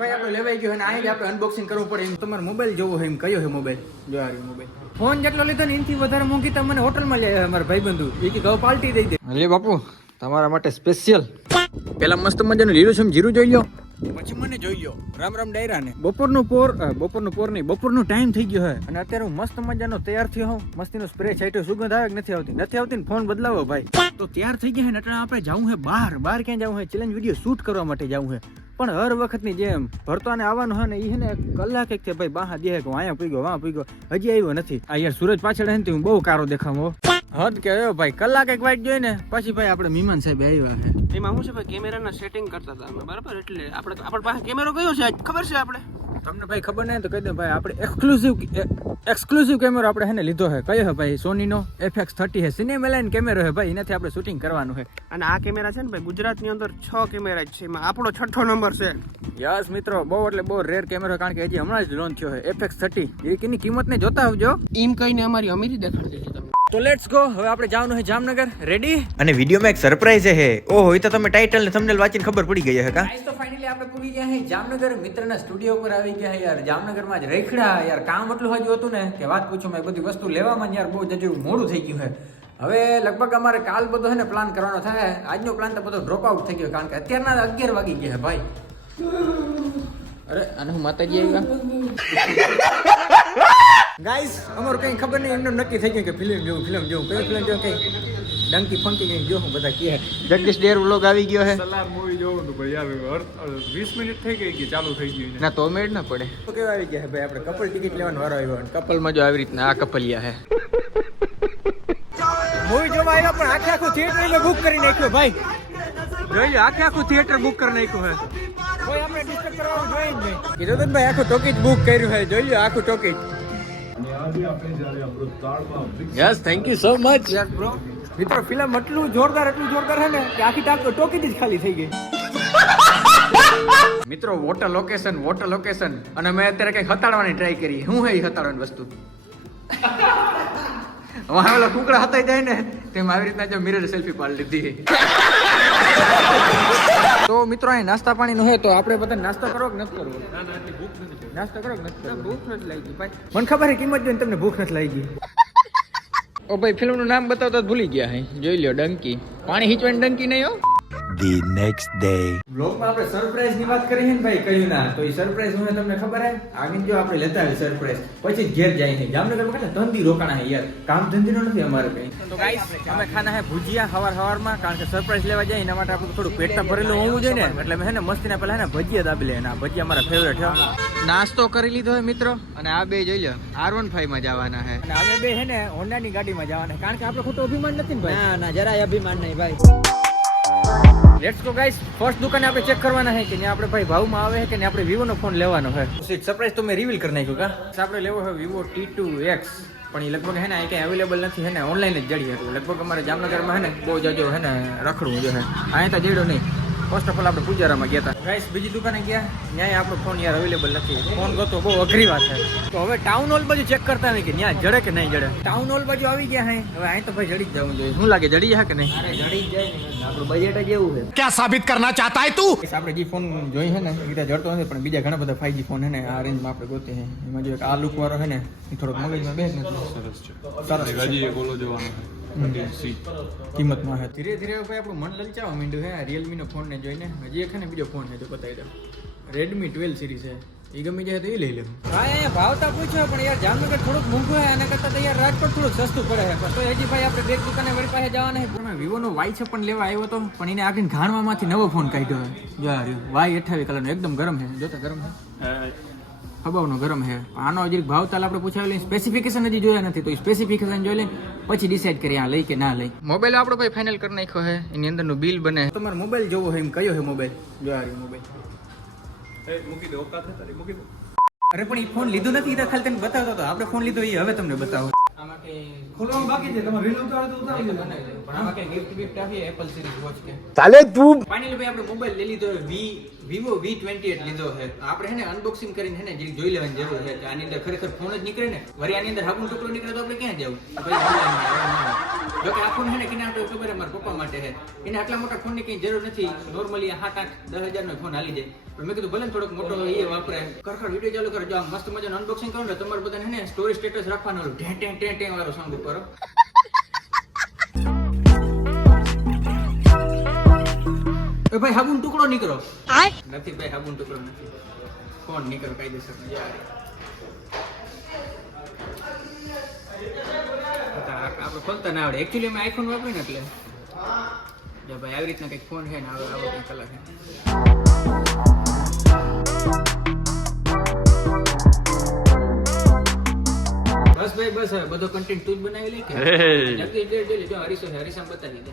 ભાઈ આપણે લેવાઈ ગયો અને અહીં જ આપણે અનબોક્સિંગ કરવું પડે એમ. તમારો મોબાઈલ જોવો હોય એમ કયો છે મોબાઈલ જો આ મોબાઈલ ફોન જેટલો લીધો ને એનાથી વધારે મોંઘી તમને હોટલમાં લે અમારા ભાઈબંધુ. એ કે ગૌ પાલટી દઈ દે. લે બાપુ તમારા માટે સ્પેશિયલ પેલા મસ્ત મજાનું લીલું છે જીરું જોઈ લો પછી મને જોઈ લો રામ રામ ડાયરા ને. બપોરનું પોર બપોરનું પોર નહીં બપોરનો ટાઈમ થઈ ગયો હે અને અત્યારે હું મસ્ત મજાનો તૈયાર થયો હું મસ્તીનો સ્પ્રે છાંટ્યો સુગંધ આવે કે નથી આવતી? નથી આવતી ને ફોન બદલાવો ભાઈ. તો તૈયાર થઈ ગયા હે ને આપણે જવું હે બહાર. બહાર ક્યાં જવું હે ચેલેન્જ વીડિયો શૂટ કરવા માટે જવું હે પણ હર વખતની જેમ ભરતોને આવવાનું હોય ને એ હે ને કલાક એક ભાઈ, બાહા દે કે વાયા પી ગયો વાં હજી આવ્યો નથી. આ યાર સૂરજ પાછળ હે ને હું બહુ કારો દેખાવો હદ કે ભાઈ, કલાક એક વાઈટ જોઈ ને પછી ભાઈ આપણે મીમાન સાહેબ આવ્યા છે. એમાં શું છે, ભાઈ, કેમેરાના સેટિંગ કરતા હતા બરાબર? એટલે આપણે આપણા પાસે કેમેરો કયો છે ખબર છે આપણે? તમને ભાઈ ખબર નહીં તો કહી દે ભાઈ આપણે એક્સક્લુઝિવ એક્સક્લુઝિવ કેમેરો આપણે હેને લીધો છે. કયો હે ભાઈ? સોનીનો? એફએક્સ થર્ટી છે. સિનેમેલાઇન કેમેરો છે ભાઈ. એનાથી આપણે શૂટિંગ કરવાનું છે. અને આ કેમેરા છે ને ભાઈ ગુજરાતની અંદર છ કેમેરા જ છે. એમાં આપણો છઠ્ઠો નંબર છે. યસ મિત્રો બહુ એટલે બહુ રેર કેમેરો કારણ કે હજી હમણાં જ લોન્ચ થયો છે. એફએક્સ થર્ટી એ એની કિંમતને જોતા આવજો. એમ કહીને અમારી અમીરી દેખાડી દીધી તમને. તો લેટ્સ ગો હવે આપણે જવાનું છે જામનગર. રેડી અને વિડીયોમાં એક સરપ્રાઈઝ છે. ઓહો એ તો તમે ટાઇટલ ને થંબનેલ વાંચીને ખબર પડી ગઈ હે કા? તો ફાઇનલી આપણે પૂરી ગયા છે જામનગર મિત્રના સ્ટુડિયો પર આવી ગયા યાર. જામનગરમાં જ રેખડા. યાર કામ એટલું હજુ હતું ને કે વાત પૂછો મેં બધી વસ્તુ લેવામાં યાર બહુ જજુ મોડું થઈ ગયું છે હવે લગભગ અમારે કાલ બધો છે ને પ્લાન કરવાનો થાય. આજનો પ્લાન તો બધો ડ્રોપ આઉટ થઈ ગયો કારણ કે અત્યારના અગિયાર વાગી ગયા ભાઈ. અરે અને હું માતાજી આવ્યા? ગાઈસ અમારું કઈ ખબર નહીં એમને નક્કી થઈ ગયું કે ફિલ્મ જોવું ફિલ્મ જોવું કઈ ફિલ્મ જોવું કઈ ડંકી ફંકી કઈ જોવું બધા કહે. જગદીશ ડેર વ્લોગ આવી ગયો છે સલાર મૂવી જોવું તો ભાઈ આવે વીસ મિનિટ થઈ ગઈ કે ચાલુ થઈ ગયું ના તો મેડ ના પડે. તો કેવા આવી ગયા છે ભાઈ આપણે? કપલ ટિકિટ લેવાનો વારો આવ્યો કપલમાં જો આવી રીતના આ કપલિયા હે. મૂવી જોવા આવ્યો પણ આખે આખું થિયેટર મેં બુક કરી નાખ્યું ભાઈ. જોઈ લો આખે આખું થિયેટર બુક કરી નાખ્યું હે. કોઈ આપણે ડિસ્ટર્બ કરવાનું જોઈએ જ નહીં. કીધું તો ભાઈ આખું ટોકીજ બુક કર્યું છે જોઈ લો આખું talkies yes thank you so much yes bro મિત્રો ફિલ્મ એટલું જોરદાર એટલું જોરદાર છે ને કે આખી ટાપ ટોકી જ ખાલી થઈ ગઈ. મિત્રો વોટર લોકેશન વોટર લોકેશન અને મેં અત્યારે કંઈક હતાડવાની ટ્રાય કરી. શું હે એ હતાડવાની વસ્તુ? હવે ઓલા કુકડા હતાઈ જાય ને તેમ આવી રીતના જો મિરર સેલ્ફી પાડી લીધી. તો મિત્રો અહીં નાસ્તા પાણીનું હે તો આપણે બધા નાસ્તો કરો કે નથી કરવો? નાસ્તો કરો કે નથી ભૂખ નથી લાગી ભાઈ. મને ખબર છે કિંમત જોઈને તમને ભૂખ નથી લાગી. ઓ ભાઈ ફિલ્મનું નામ બતાવતા ભૂલી ગયા હે. જોઈ લ્યો ડંકી. પાણી હિંચવાની ડંકી નહીં હો. ધી નેક્સ્ટ ડે બ્લોગમાં આપણે સરપ્રાઈઝની વાત કરી ને ભાઈ કહ્યું ના? તો એ સરપ્રાઈઝ હું તમને ખબર હે? આગળ જો આપણે લેતા આવી સરપ્રાઈઝ પછી ઘેર જાય છે જામનગરમાં કેટલા ધંધી રોકાણા છે યાર. કામ ધંધીનો નથી અમારે કઈ. તો ગાઈસ અમે ખાના હે ભુજિયા હવાર હવારમાં કારણ કે સરપ્રાઈઝ લેવા જાય એના માટે આપણે થોડું પેટમાં ભરેલું હોવું જોઈએ ને. એટલે મેં હે ને મસ્તીના પહેલા હે ને ભજીયા દાબી લે ના ભજીયા મારા ફેવરેટ છે નાસ્તો કરી લીધો હે મિત્રો અને આ બે જોઈ લો આર વન ફાઈવમાં જવાના હે. અને અમે બે હે ને હોન્ડાની ગાડીમાં જવાના કારણ કે આપણે ખોટો અભિમાન નથી ને ભાઈ? ના ના જરાય અભિમાન નહીં ભાઈ. લેટ્સ ગો ગાઈસ ફર્સ્ટ દુકાને આપણે ચેક કરવાના છે કે ને આપણે ભાઈ ભાવમાં આવે છે કે ને આપણે વિવો નો ફોન લેવાનો છે સરપ્રાઈઝ તો મેં રિવીલ કરી નાખ્યું કા? આપણે લેવો છે વિવો ટી ટુ એક્સ પણ એ લગભગ હે ને અહીં કંઈ અવેલેબલ નથી હે ને ઓનલાઈન જ જડી હતું લગભગ અમારે જામનગરમાં હે ને બહુ જજો હે ને રખડવું જો હે. અહીં તો જડ્યો નહીં. ફર્સ્ટ ઓફ ઓલ આપણે પૂજારામાં ગયા હતા. ગાઈસ બીજી દુકાને ગયા. ત્યાં આપણો ફોન યાર અવેલેબલ નથી. ફોન ગોતો બહુ અઘરી વાત છે. તો હવે ટાઉન હોલ બાજુ ચેક કરતા હોય કે ત્યાં જડે કે નહીં જડે? ટાઉન હોલ બાજુ આવી ગયા હે. હવે અહીં તો ભાઈ જડી જ જવું જોઈએ. શું લાગે જડી જાય કે નહીં? જડી જાય આપણું બજેટ જ એવું છે. ક્યાં સાબિત કરના ચાહતા હે તું? આપણે જે ફોન જોઈ છે ને એ રીતે જડતો નથી પણ બીજા ઘણા બધા ફાઈવ ફોન છે ને આ રેન્જમાં આપણે ગોતે છે. એમાં જો આ લુક વાળો છે ને એ થોડોક મગજમાં બેસ ને. સરસ છે. સરસ ગોલો જોવાનો કિંમતમાં છે ધીરે ધીરે ભાઈ આપણું મન લલચાવા માંડ્યું હે. રિયલમી નો ફોન ને જોઈને હજી એક ને બીજો ફોન છે જો બતાવી દઉં. રેડમી ટ્વેલ્વ સિરીઝ છે. એ ગમી જાય તો એ લઈ લેવું. હા અહીંયા ભાવતા પૂછ્યો પણ યાર જામનગર થોડુંક મોંઘું હે એના કરતાં તો યાર રાજકોટ થોડુંક સસ્તું પડે છે તો હજી ભાઈ આપણે બેગ દુકાને વળી પાસે જવાના છે પણ વિવો નો વાય છે પણ લેવા આવ્યો તો પણ એને આગળ ઘાણવામાંથી નવો ફોન કાઢ્યો છે જો વાય અઠાવી કલરનો એકદમ ગરમ છે જોતા ગરમ છે ખબાવનો ગરમ છે આનો હજી ભાવ તાલ આપણે પૂછાવી સ્પેસિફિકેશન હજી જોયા નથી તો સ્પેસિફિકેશન જોઈ લઈને પછી ડિસાઈડ કરીએ આ લઈ કે ના લઈ. મોબાઈલ આપણો ભાઈ ફાઇનલ કરી નાખ્યો છે એની અંદરનું બિલ બને. તમારો મોબાઈલ જોવો હોય એમ કયો છે મોબાઈલ જો આ મોબાઈલ મૂકી દો મૂકી દો. અરે પણ એ ફોન લીધો નથી એ ખાલી તને બતાવતો હતો. આપણે ફોન લીધો એ હવે તમને બતાવો. તાલે તું પાણી ભાઈ આપણે મોબાઈલ લઈ લીધો V Vivo V twenty eight લીધો છે. આપણે હેને અનબોક્સિંગ કરીને હેને જોઈ લેવાની જરૂર છે. આની અંદર ખરેખર ફોન જ નીકળે ને? વરી આની અંદર હાબુ ટુકડો નીકળે તો આપણે ક્યાં જવું? જો કે આ ફોન છે ને કિનાર તો ખબર મારા પપ્પા માટે છે. એને આટલા મોટા ફોનની કંઈ જરૂર નથી. નોર્મલી સાત આઠ દસ હજારનો ફોન હાલી જાય. પણ મેં કીધું ભલે ને થોડોક મોટો એ વાપરે. ખરેખર વીડિયો ચાલુ કરો. જો આ મસ્ત મજાનું અનબોક્સિંગ કરો ને તમારે બધાને ને સ્ટોરી સ્ટેટસ રાખવાનું ઢેં ઢે ઢે ઢે ઢે વાળો સોંગ ઉપર ભાઈ હાબુન ટુકડો નીકળો. નથી ભાઈ હાબુન ટુકડો નથી. ફોન નીકળો કાયદેસર? યાર. આપણે ખોલતા ના આવડે. એકચ્યુઅલી અમે આઈફોન વાપરીએ ને એટલે. જો ભાઈ આવી રીતના કંઈક ફોન છે ને આવે આવો કંઈક છે. બસ ભાઈ બસ હવે બધો કન્ટેન્ટ તું જ બનાવી લે કે? નક્કી જલ્દી જલ્દી જો હરીશો છે હરીશા બતાવી દે.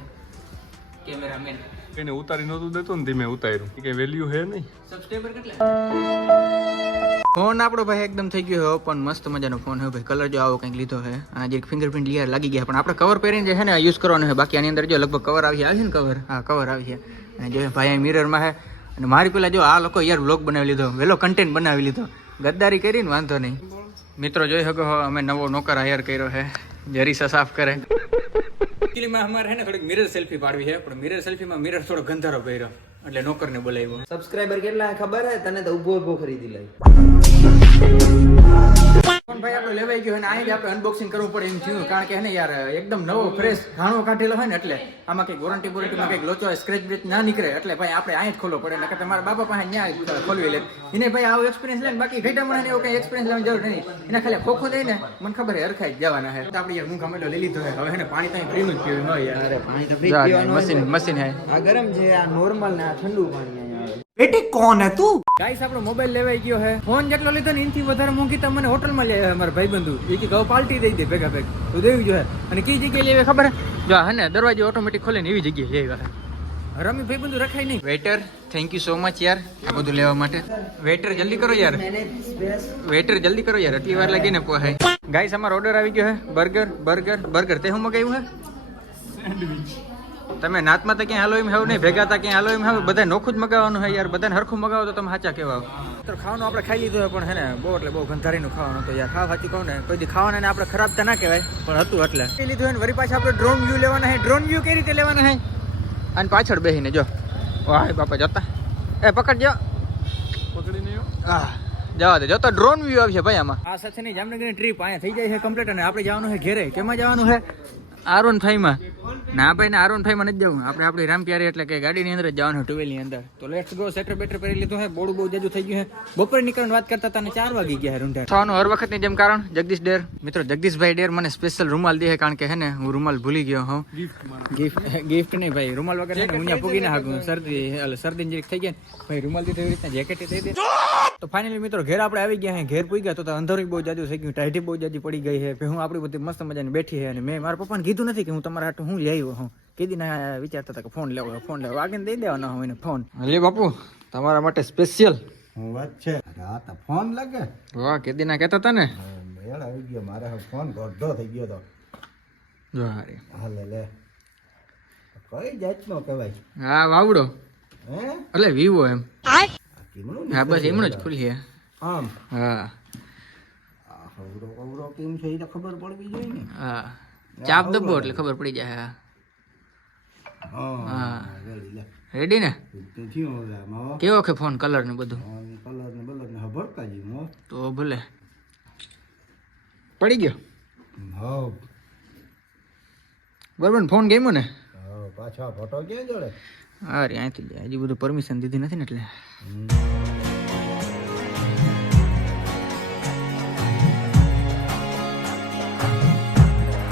કેમેરામેન એને ઉતારી નહોતું દેતો ને ધીમે ઉતાર્યું. કે વેલ્યુ હે નહીં. સબસ્ક્રાઈબર કેટલા? ફોન આપણો ભાઈ એકદમ થઈ ગયો છે પણ મસ્ત મજાનો ફોન છે. ભાઈ કલર જો આવો કંઈક લીધો છે. અને જે ફિંગરપ્રિન્ટ લેયર લાગી ગયા. પણ આપણે કવર પહેરીને જે છે ને યુઝ કરવાનો છે. બાકી આની અંદર જો લગભગ કવર આવી આવી ને કવર હા કવર આવી છે અને જો ભાઈ મિરરમાં છે. અને મારી પેલા જો આ લોકો યાર બ્લોગ બનાવી લીધો. વેલો કન્ટેન્ટ બનાવી લીધો. ગદ્દારી કરીને વાંધો નહીં. મિત્રો જોઈ શકો હો અમે નવો નોકર હાયર કર્યો છે. જરીસા સાફ કરે. એકચ્યુઅલીમાં અમારે હે ને થોડીક મિરર સેલ્ફી પાડવી છે. પણ મિરર સેલ્ફીમાં મિરર થોડો ગંધારો પહેર્યો. એટલે નોકરને બોલાવ્યો. સબસ્ક્રાઇબર કેટલા ખબર હે? તને તો ઊભો ઊભો ખરીદી લઈ. પણ ભાઈ આપણે લેવાઈ ગયો અને અહીં જ આપણે અનબોક્સિંગ કરવું પડે એમ થયું. કારણ કે હે ને યાર એકદમ નવો ફ્રેશ ઘાણો કાઢેલો હોય ને એટલે આમાં કંઈક વોરંટી વોરંટીમાં કંઈક લોચો સ્ક્રેચ બ્રેચ ના નીકળે. એટલે ભાઈ આપણે અહીં જ ખોલવો પડે. નકર તમારા બાપા પાસે ત્યાં ખોલવી લે. એને ભાઈ આવો એક્સપિરિયન્સ લે બાકી ભેટા મને એવો કંઈ એક્સપિરિયન્સ લેવાની જરૂર નહીં. એને ખાલી ખોખો દઈ ને મને ખબર હે હરખાઈ જવાના હે. તો આપણે યાર હું ગમેલો લઈ લીધો હે. હવે હે ને પાણી ત્યાં ફ્રીનું જ પીવું હોય યાર. પાણી તો ફ્રી પીવાનું મશીન મશીન હે આ ગરમ છે આ નોર્મલ ને ઠંડુ પાણી અહીંયા આવે. બેટી કોણ હે તું? ગાઈસ આપણો મોબાઈલ લેવાઈ ગયો હે. ફોન જેટલો લીધો ને એનથી વધારે મોંઘી તમને હોટલમાં લઈ આવ્યા અમારા ભાઈબંધુ. એ કે ઘઉં પાલટી દઈ દે ભેગા ભેગ તો દેવી જો હે. અને કઈ જગ્યાએ લેવી ખબર જો હે ને દરવાજો ઓટોમેટિક ખોલે ને એવી જગ્યાએ લેવા હે. રમી ભાઈબંધુ રખાય નહીં. Waiter thank you so much યાર આ બધું લેવા માટે. વેટર જલ્દી કરો યાર. વેટર જલ્દી કરો યાર અટલી વાર લાગી ને પોહાય. ગાઈસ અમારો ઓર્ડર આવી ગયો હે. બર્ગર બર્ગર બર્ગર તે હું મગાવ્યું હે? સેન્ડવિચ તમે નાતમાં તો ક્યાં હાલો એમ હાવ નહીં ભેગા તા ક્યાં હાલો એમ હાવ બધા નોખું જ મગાવવાનું હોય યાર બધાને હરખું મગાવો તો તમે સાચા કેવા તો ખાવાનું આપણે ખાઈ લીધું હોય પણ હે ને બહુ એટલે બહુ ગંધારીનું ખાવાનું તો યાર ખાવા સાચું કહું ને કોઈ દી ખાવાના આપણે ખરાબ તો ના કહેવાય પણ હતું એટલે. એ લીધું હોય ને વરી પાછા આપણે ડ્રોન વ્યૂ લેવાના હે ડ્રોન વ્યૂ કઈ રીતે લેવાના હે? અને પાછળ બેસીને જો. વાહ બાપા જોતા. એ પકડજો પકડીને. હા જવા દે જો તો ડ્રોન વ્યૂ આવશે ભાઈ આમાં. આ સાથેની જામનગરની ટ્રીપ અહીંયા થઈ જાય છે કમ્પ્લીટ અને આપણે જવાનું છે ઘેરે. કેમાં જવાનું છે? આરોન ફાઈવમાં ના ભાઈ ને આર વન ફાઈવમાં નથી જવું. આપણે આપણી રામપ્યારી એટલે કે ગાડીની અંદર જ જવાનું ટુવેલની અંદર. તો લેટ્સ ગો સેટર બેટર પહેરી લીધું છે. બોડું બહુ જાજુ થઈ ગયું છે. બપોરે નીકળવાની વાત કરતા તને ચાર વાગી ગયા રૂંઢા થવાનું હર વખતની જેમ કારણ જગદીશ ડેર. મિત્રો જગદીશભાઈ ડેર મને સ્પેશિયલ રૂમાલ દે કારણ કે હે ને હું રૂમાલ ભૂલી ગયો હું ગિફ્ટ ગિફ્ટ નહીં ભાઈ રૂમાલ વગર હું ત્યાં પૂગી ના હાકું. શરદી એટલે શરદી જરીક થઈ ગયા ને ભાઈ રૂમાલ દીધો એવી રીતના જેકેટ દઈ દે. તો ફાઇનલી મિત્રો ઘેર આપણે આવી ગયા હે. ઘેર પૂઈ ગયા તો અંધારું બહુ જાજુ થઈ ગયું ટાઈટી બહુ જાજી પડી ગઈ છે હું આપણી બધી મસ્ત મજાની બેઠી છે અને મેં મારા પપ્પાને કીધું નથી કે હું તમારા હાટું હું લઈ આવ્યો હું કીધી ના વિચારતા હતા કે ફોન લેવો ફોન લેવો. આગળ દઈ દેવાનો હું એને ફોન લે બાપુ તમારા માટે સ્પેશિયલ હું વાત છે. આ તો ફોન લાગે. વાહ કીધી ના કહેતા હતા ને? મેળ આવી ગયો. મારે હવે ફોન ગોઢો થઈ ગયો તો. હારી હાલે લે કઈ જાતનો કહેવાય? હા વાવડો. હે? એટલે વિવો એમ. હા બસ એમનો જ ખુલી છે આમ? હા. આ હવરો હવરો કેમ છે એ તો ખબર પડવી જોઈએ ને. હા. ચાપ દબો એટલે ખબર પડી જાય હા. હા હા. રેડી ને? કેવો કે ફોન કલર ને બધું? કલર ને બલર ને ભરતા જી મો તો ભલે. પડી ગયો? હા બરોબર ફોન ગમ્યો ને? પાછા ફોટો ક્યાં જોડે? અરે અહીંથી હજી બધું પરમિશન દીધી નથી ને એટલે.